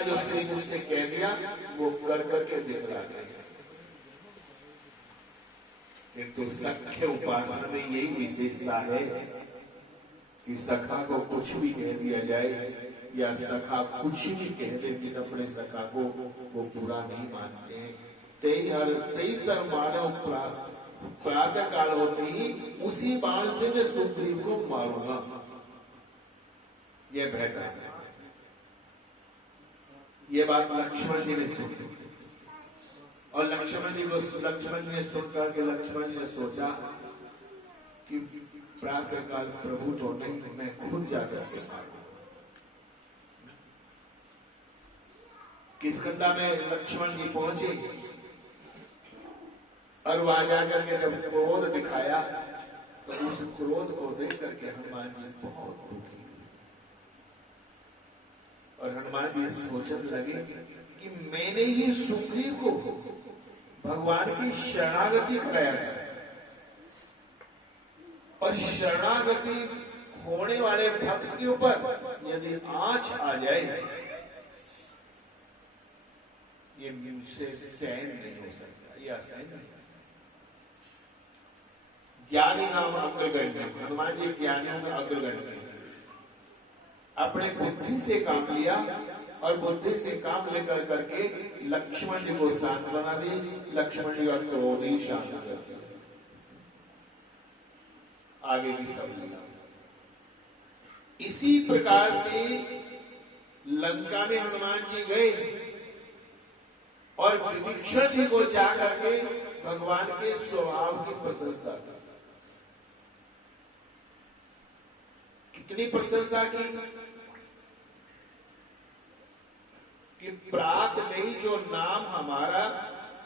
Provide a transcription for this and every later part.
जो श्री मुख से कह दिया वो कर करके दिखला गया। एक तो सख्य उपासना में यही विशेषता है कि सखा को कुछ भी कह दिया जाए या सखा कुछ भी कह दे, लेकिन अपने सखा को वो पूरा नहीं मानते हैं। तेई सर मानव प्रातः काल होते ही उसी बाण से मैं सुग्रीव को मारूंगा, यह बेहतर है। ये बात लक्ष्मण जी ने सुनी और लक्ष्मण जी ने सुनकर के लक्ष्मण जी ने सोचा कि प्रातः काल प्रभु तो नहीं, मैं खुद जाकर के मारूंगा। किष्किंधा में लक्ष्मण जी पहुंचे और वहां जाकर के जब क्रोध दिखाया तो उस क्रोध को देख करके हनुमान जी बहुत दुखी और हनुमान जी सोचने लगे कि मैंने ही सुग्रीव को भगवान की शरणागति कराया था और शरणागति होने वाले भक्त के ऊपर यदि आंच आ जाए ये मुझसे सहन नहीं हो सकता, यह असहन नहीं। ज्ञानी नाम अग्रगण्य, हनुमान जी ज्ञानियों में अग्रगण्य, अपने बुद्धि से काम लिया और बुद्धि से काम लेकर करके लक्ष्मण जी को शांत बना दी, लक्ष्मण जी का क्रोध ही शांत कर दिया। आगे की सब लीला इसी प्रकार से लंका में हनुमान जी गए और विभीषण जी को जाकर के भगवान के स्वभाव की प्रशंसा की। कितनी प्रशंसा की कि प्रात नहीं जो नाम हमारा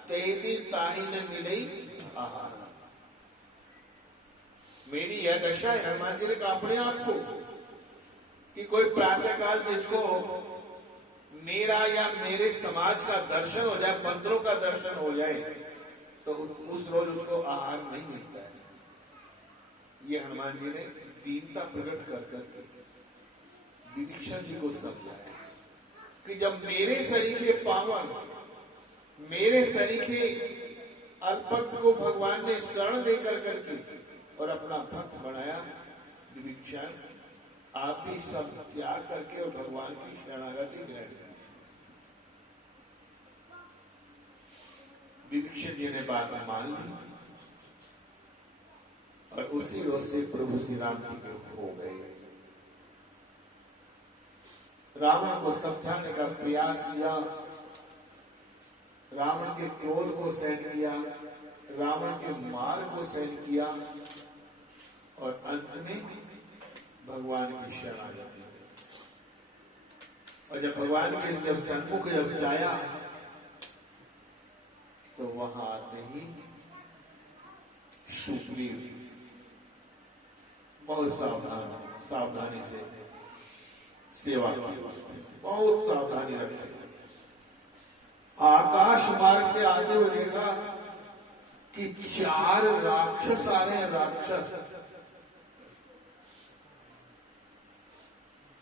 तय दिन ताही न मिले आहार। मेरी यह दशा है, हनुमान जी ने कहा अपने आप को कि कोई प्रातःकाल जिसको मेरा या मेरे समाज का दर्शन हो जाए, बंदरों का दर्शन हो जाए, तो उस रोज उसको आहार नहीं मिलता है। ये हनुमान जी ने दीनता प्रकट कर करके विभीषण जी को समझाया कि जब मेरे शरीर के पावन, मेरे शरीर के अल्पज्ञ को भगवान ने शरण देकर करके और अपना भक्त बनाया, विभीषण आप भी सब त्याग करके और भगवान की शरणागति ग्रहण करें। विभीषण जी ने बात मान ली और उसी रोज से प्रभु श्री राम जी के हो गए। रावण को समझाने का प्रयास किया, रावण के क्रोध को सहन किया, रावण के मार को सहन किया और अंत में भगवान की शरणागति। और जब भगवान के जब सन्मुख जब जाया तो वहां आते ही सुग्रीव बहुत सावधानी से सेवा की, बहुत सावधानी रखी। आकाश मार्ग से आते हुए देखा कि 4 राक्षस आ रहे हैं, राक्षस।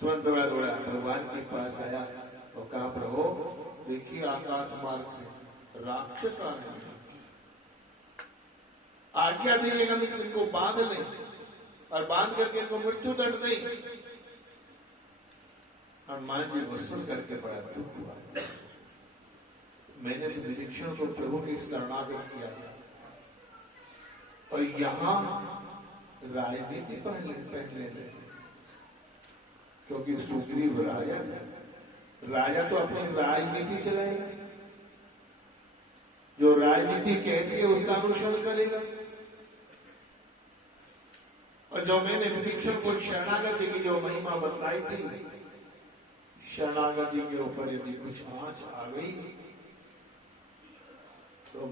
तुरंत दौड़ा भगवान के पास आया और कहा प्रभु देखिए आकाश मार्ग से राक्षस आ रहे हैं, आज्ञा दीजिएगा इनको बांध लें और बांध करके इनको मृत्यु दंड दें। हनुमान जी को सुन करके बड़ा दुख हुआ। मैंने तो विभीषण को प्रभु की शरणागत किया था और यहां राजनीति पहले क्योंकि सुग्रीव राजा था, राजा तो अपनी राजनीति चलाएगा, जो राजनीति कहती है उसका अनुसरण करेगा। और जो मैंने विभीषण को शरणागति की जो महिमा बतलाई थी, शरणागति के ऊपर यदि कुछ आंच आ गई तो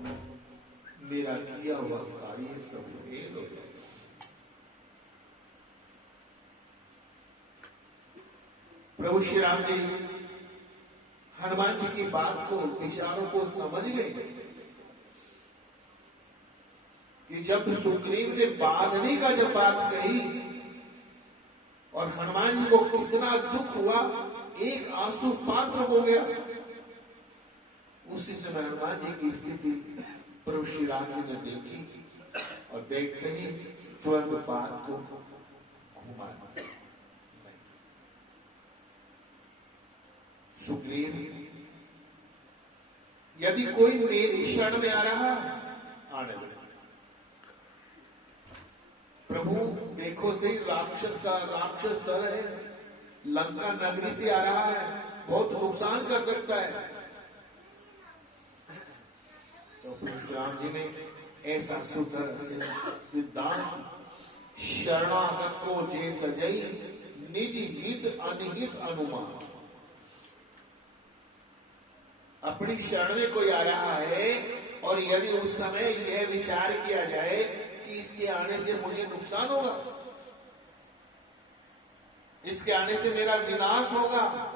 मेरा किया हुआ कार्य सब फेल हो जाएगा। प्रभु श्री राम जी हनुमान जी की बात को, विचारों को समझ गए कि जब सुग्रीव ने बांधने का जब बात कही और हनुमान जी को कितना दुख हुआ एक आंसू पात्र हो गया। उसी समय हनुमान जी की स्थिति प्रभु श्री राम जी ने देखी और देखते ही तुरंत बात को घुमा दिया। सुग्रीव, यदि कोई मेरी शरण में आ रहा आने दो। प्रभु देखो से राक्षस दल है, लंका नगरी से आ रहा है, बहुत नुकसान कर सकता है। तो प्रभु राम जी ने ऐसा सुंदर सिद्धांत, शरणागत को जे तजई निज हित अनिहित अनुमान। अपनी शरण में कोई आ रहा है और यदि उस समय यह विचार किया जाए कि इसके आने से मुझे नुकसान होगा, इसके आने से मेरा विनाश होगा,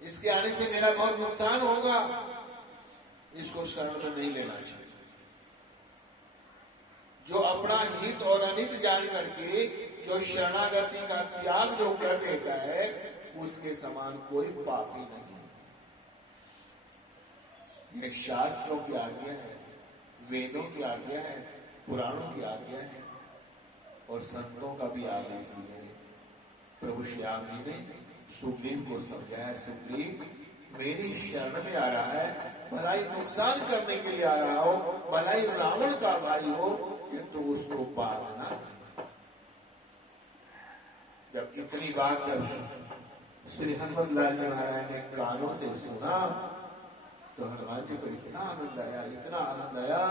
इसके आने से मेरा बहुत नुकसान होगा, इसको शरण में नहीं लेना चाहिए। जो अपना हित और अनित जान करके जो शरणागति का त्याग जो कर देता है, उसके समान कोई पापी नहीं। यह शास्त्रों की आज्ञा है, वेदों की आज्ञा है, पुराणों की आज्ञा है और संतों का भी आदेश ही है। प्रभु श्री राम जी ने सुग्रीव को समझाया, सुग्रीव मेरी शरण में आ रहा है, भलाई नुकसान करने के लिए आ रहा हो, भलाई रावण का भाई हो, किंतु उसको पालना। जब इतनी बात जब श्री हनुमत लाल जी महाराज ने कानों से सुना तो हनुमान जी को इतना आनंद आया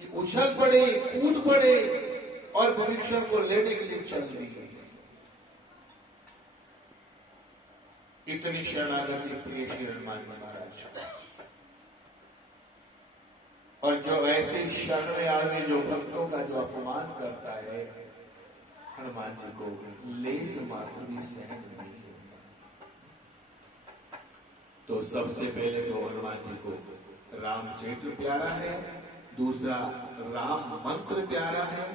कि उछल पड़े, कूद पड़े और विभीषण को लेने के लिए चल दी। इतनी शरणागति प्रिय श्री हनुमान जी महाराज। और जो ऐसे शरण में आवे जो भक्तों का जो अपमान करता है, हनुमान जी को लेस मात्र भी सहन नहीं होता। तो सबसे पहले तो हनुमान जी को रामचरित्र प्यारा है, दूसरा राम मंत्र प्यारा है।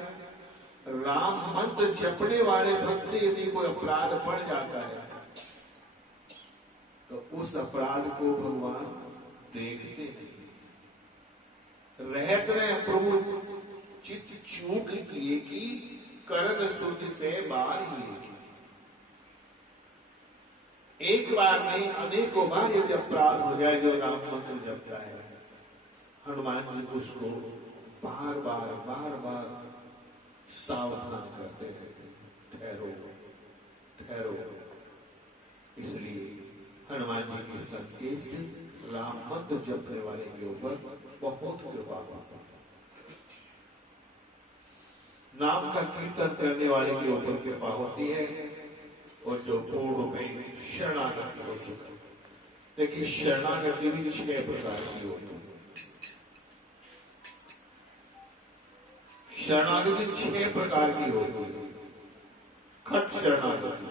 राम मंत्र जपने वाले भक्त से यदि कोई अपराध पड़ जाता है तो उस अपराध को भगवान देखते नहीं, रहत रहे प्रभु चित्त चूक किए की करत सुध से बार ही की। एक बार नहीं अनेकों बार यदि अपराध हो जाए जो राम मंत्र जपता है, हनुमान जी उसको बार बार सावधान करते रहते, ठहरो। इसलिए हनुमान जी के संकेत से राम मंत्र जपने वाले के ऊपर बहुत कृपा पाता है। नाम का कीर्तन करने वाले के ऊपर कृपा होती है और जो पूर्व में शरणागति हो चुका है। देखिए शरणागति भी 6 प्रकार की होती है। शरणागति 6 प्रकार की होती है। खट शरणागति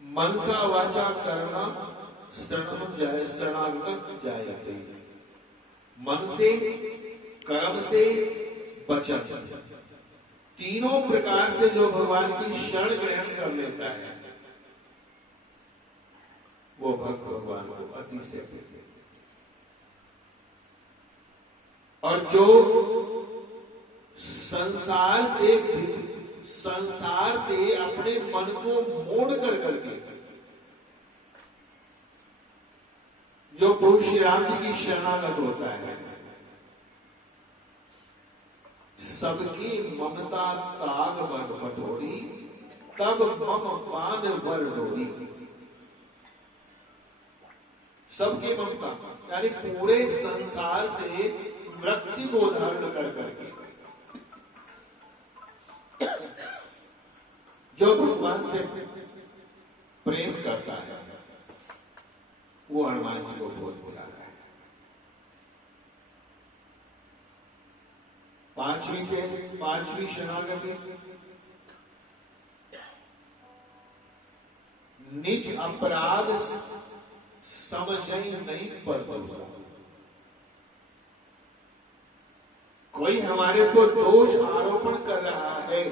मनसा वाचा करना शरणागत जायते। मन से, कर्म से, वचन से, तीनों प्रकार से जो भगवान की शरण ग्रहण कर लेता है वो भक्त भगवान को अति से प्रिय। और जो संसार से अपने मन को मोड़ कर करके जो प्रभु श्री राम जी की शरणागत होता है, सबकी ममता ताग वर बटोरी, तब मम पान वर डोरी। सबकी ममता यानी पूरे संसार से वृत्ति को धारण कर करके जो भगवान से प्रेम करता है वो हनुमान जी को बहुत बुला रहा है। पांचवी शरणागति निज अपराध समझई नहीं पर दोषा। कोई हमारे ऊपर दोष आरोपण कर रहा है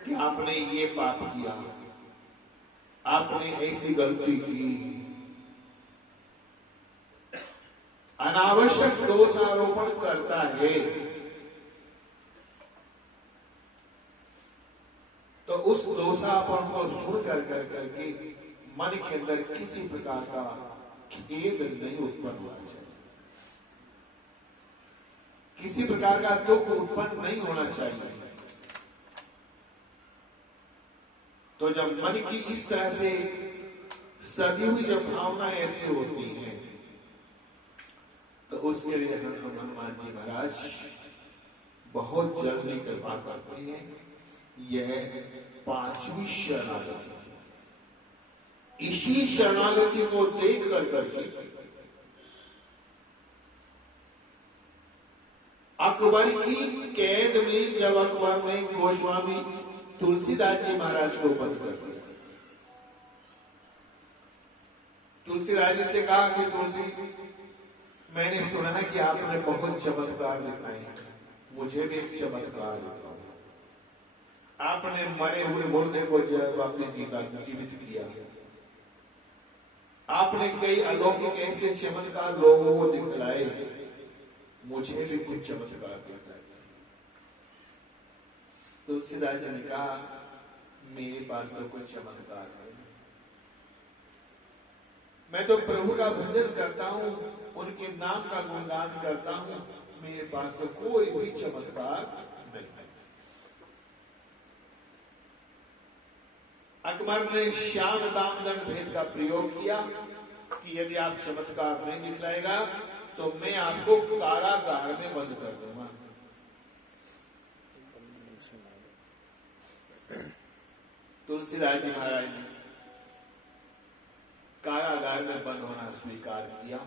कि आपने ये पाप किया, आपने ऐसी गलती की, अनावश्यक दोष आरोपण करता है, तो उस दोषारोपण को सुन कर करके मन के अंदर किसी प्रकार का खेद नहीं उत्पन्न होना चाहिए, किसी प्रकार का दुख उत्पन्न नहीं होना चाहिए। तो जब मन की इस तरह से सदी हुई जब भावनाएं ऐसी होती हैं, तो उसके लिए हनुमान जी महाराज बहुत जल्दी कृपा करते हैं। यह 5वीं शरणागति, इसी शरणागति को देख कर करके अकबर की कैद में जब अकबर ने गोस्वामी तुलसीदास जी महाराज को बंद कर दिया, तुलसीदास जी से कहा कि तुलसी, मैंने सुना है कि आपने बहुत चमत्कार दिखाए, मुझे भी एक चमत्कार दिखाओ। आपने मरे हुए मुर्दे को वापिस जीवित किया, आपने कई अलौकिक ऐसे चमत्कार लोगों को दिखलाए, मुझे भी कुछ चमत्कार दिखाए। तुलसीदास जी ने कहा, मेरे पास तो कुछ चमत्कार है, मैं तो प्रभु का भजन करता हूं, उनके नाम का गुणगान करता हूं, मेरे पास तो कोई भी चमत्कार नहीं है। अकबर ने श्याम दाम दंड भेद का प्रयोग किया कि यदि आप चमत्कार नहीं दिखलाएगा तो मैं आपको कारागार में बंद कर दूंगा। तुलसीदास जी महाराज ने कारागार में बंद होना स्वीकार किया,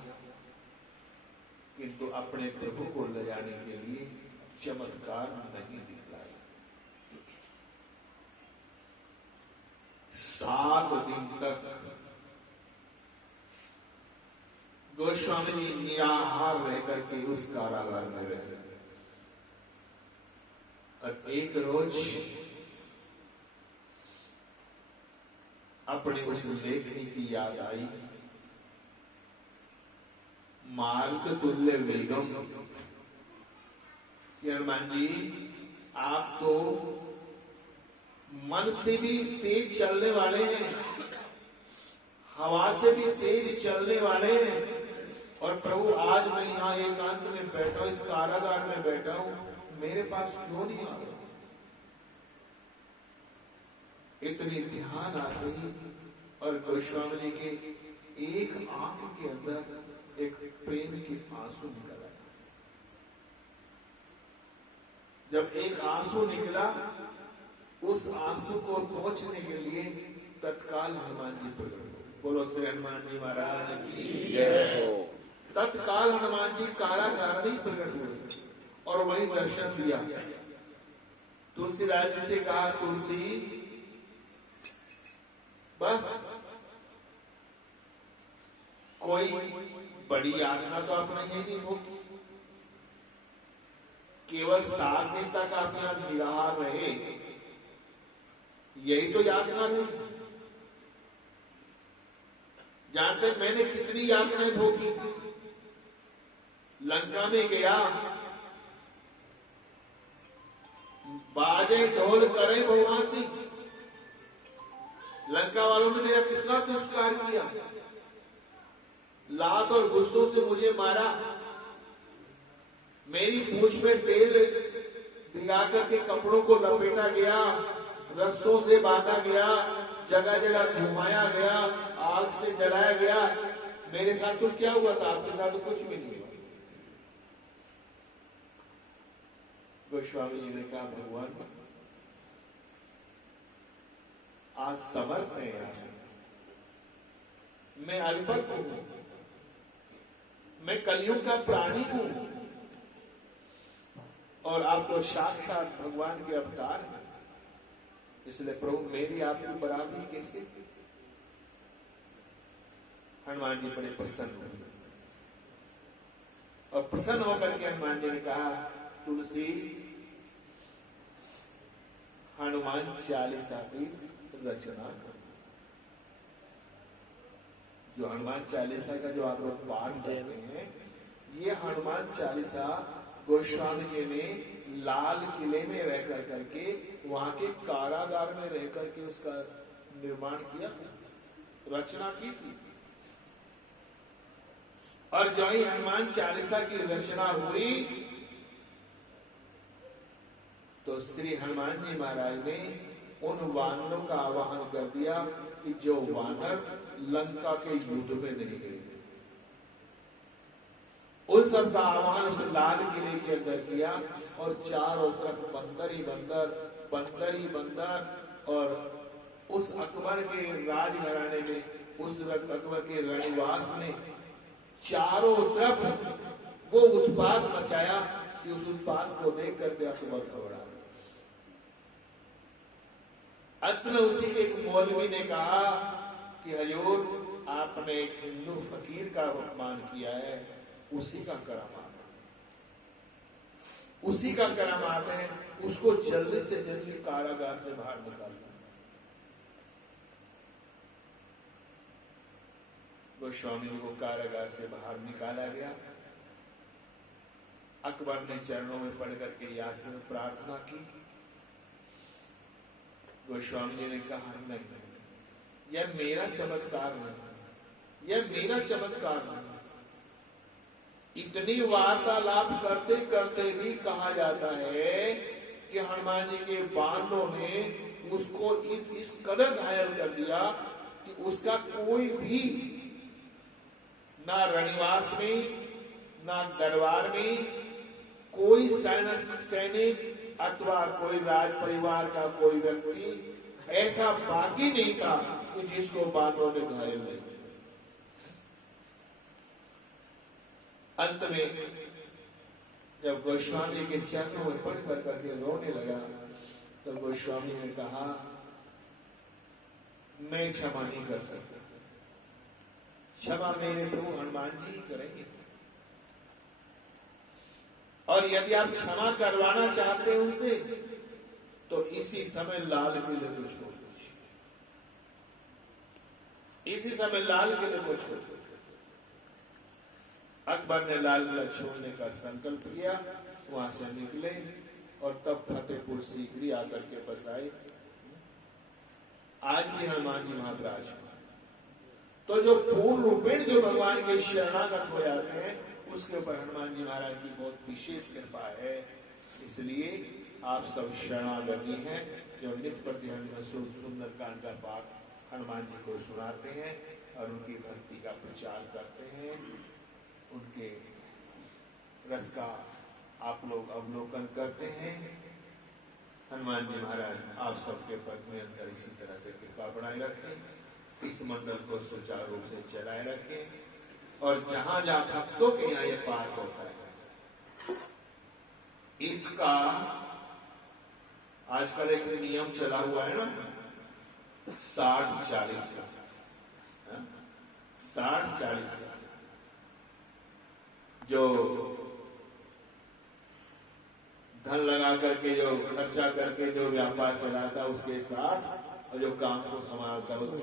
किंतु अपने प्रभु को ले जाने के लिए चमत्कार नहीं दिखलाया। 7 दिन तक गोस्वामी जी निराहार रह करके उस कारागार में रहे। और एक रोज अपनी उस लेखनी की याद आई, मार्ग तुल्य वेगम, हनुमान जी आप तो मन से भी तेज चलने वाले हैं, हवा से भी तेज चलने वाले हैं, और प्रभु आज मैं यहां एकांत में बैठा हूं, इस कारागार में बैठा हूं, मेरे पास क्यों नहीं आ रहा? इतनी ध्यान आ गई और गोस्वामी जी के एक आंख के अंदर एक प्रेम के आंसू निकल आया। जब एक आंसू निकला, उस आंसू को पहुंचने के लिए तत्काल हनुमान जी प्रकट हुए। बोलो श्री हनुमान जी महाराज की जय हो। तत्काल हनुमान जी कारागार में प्रकट हुए और वही दर्शन दिया। तुलसीदास जी से कहा, तुलसी बस कोई बड़ी यात्रा तो अपना ये नहीं होगी, केवल 7 दिन तक आप यहां निराहार रहे, यही तो यात्रा नहीं। जानते मैंने कितनी यात्राएं भोगी। लंका में गया, बाजे ढोल करे बहुवासी, लंका वालों ने मेरा कितना तिरस्कार किया, लात और गुस्सों से मुझे मारा, मेरी पूंछ में तेल भिगाकर के कपड़ों को लपेटा गया, रस्सों से बांधा गया, जगह जगह घुमाया गया, आग से जलाया गया। मेरे साथ तो क्या हुआ था, आपके साथ तो कुछ भी नहीं हुआ। गोस्वामी जी ने कहा, भगवान आज समर्थ है यार, मैं अल्पज्ञ हूं, मैं कलयुग का प्राणी हूं, और आप तो साक्षात भगवान के अवतार हैं, इसलिए प्रभु मेरी आपकी बराबरी कैसे? हनुमान जी बड़े प्रसन्न हुए। और प्रसन्न होकर के हनुमान जी ने कहा, तुलसी हनुमान चालीसा की रचना करो। जो हनुमान चालीसा का जो आप लोग पाठ करते हैं, ये हनुमान चालीसा गोस्वामी जी ने लाल किले में रह करके वहां के कारागार में रह करके उसका निर्माण किया था, रचना की थी। और जो ही हनुमान चालीसा की रचना हुई तो श्री हनुमान जी महाराज ने उन वानरों का आवाहन कर दिया कि जो वानर लंका के युद्ध में नहीं गए थे, उन सब का आह्वान उस लाल किले के अंदर किया। और चारों तरफ बंदर ही बंदर, बंदर ही बंदर। और उस अकबर के राजघराने में, उस अकबर के रणनिवास में चारों तरफ वो उत्पात मचाया कि उस उत्पात को देख करके अकबर घबरा। अंत में उसी के एक मौलवी ने कहा कि हजूर, आपने एक हिंदू फकीर का अपमान किया है, उसी का करामात, उसी का करामात है, उसको जल्दी से जल्दी कारागार से बाहर निकालना। गोस्वामी जी को कारागार से बाहर निकाला गया। अकबर ने चरणों में पड़ करके याद में प्रार्थना की। गोस्वामी जी ने कहा, नहीं, यह मेरा चमत्कार नहीं, यह मेरा चमत्कार नहीं। इतनी वार्तालाप करते करते भी कहा जाता है कि हनुमान जी के बाणों ने उसको इस कदर घायल कर दिया कि उसका कोई भी ना रणनिवास में, ना दरबार में कोई सैनिक अथवा कोई राज परिवार का कोई व्यक्ति ऐसा बाकी नहीं था कि जिसको बाणों ने घायल नहीं किया। अंत में जब गोस्वामी के चरणों में पड़ करके रोने लगा तो गोस्वामी ने कहा, मैं क्षमा नहीं कर सकता, क्षमा मेरे प्रभु हनुमान जी ही करेंगे। और यदि आप क्षमा करवाना चाहते हैं उनसे तो इसी समय लाल किले को छोड़ दीजिए, इसी समय लाल किले को छोड़ दीजिए। अकबर ने लाल किला छोड़ने का संकल्प किया, वहां से निकले और तब फतेहपुर सीकरी आकर के बसाए। आज भी हनुमान जी वहां विराजमान। तो जो पूर्ण रूपेण जो भगवान के शरणागत हो जाते हैं, उसके ऊपर हनुमान जी महाराज की बहुत विशेष कृपा है। इसलिए आप सब शरणागति हैं जो नित्य प्रति सुंदरकांड का पाठ हनुमान जी को सुनाते हैं और उनकी भक्ति का प्रचार करते हैं। उनके रस का आप लोग अवलोकन करते हैं। हनुमान जी महाराज आप सबके पद में अंदर इसी तरह से कृपा बनाए रखें, इस मंडल को सुचारू रूप से चलाए रखें। और जहां जहां भक्तों के यहाँ ये पाठ होता है, इसका आजकल एक नियम चला हुआ है ना, 60-40 का, 60-40 का। जो धन लगा करके, जो खर्चा करके जो व्यापार चलाता उसके 60, और जो काम को संभालता उसके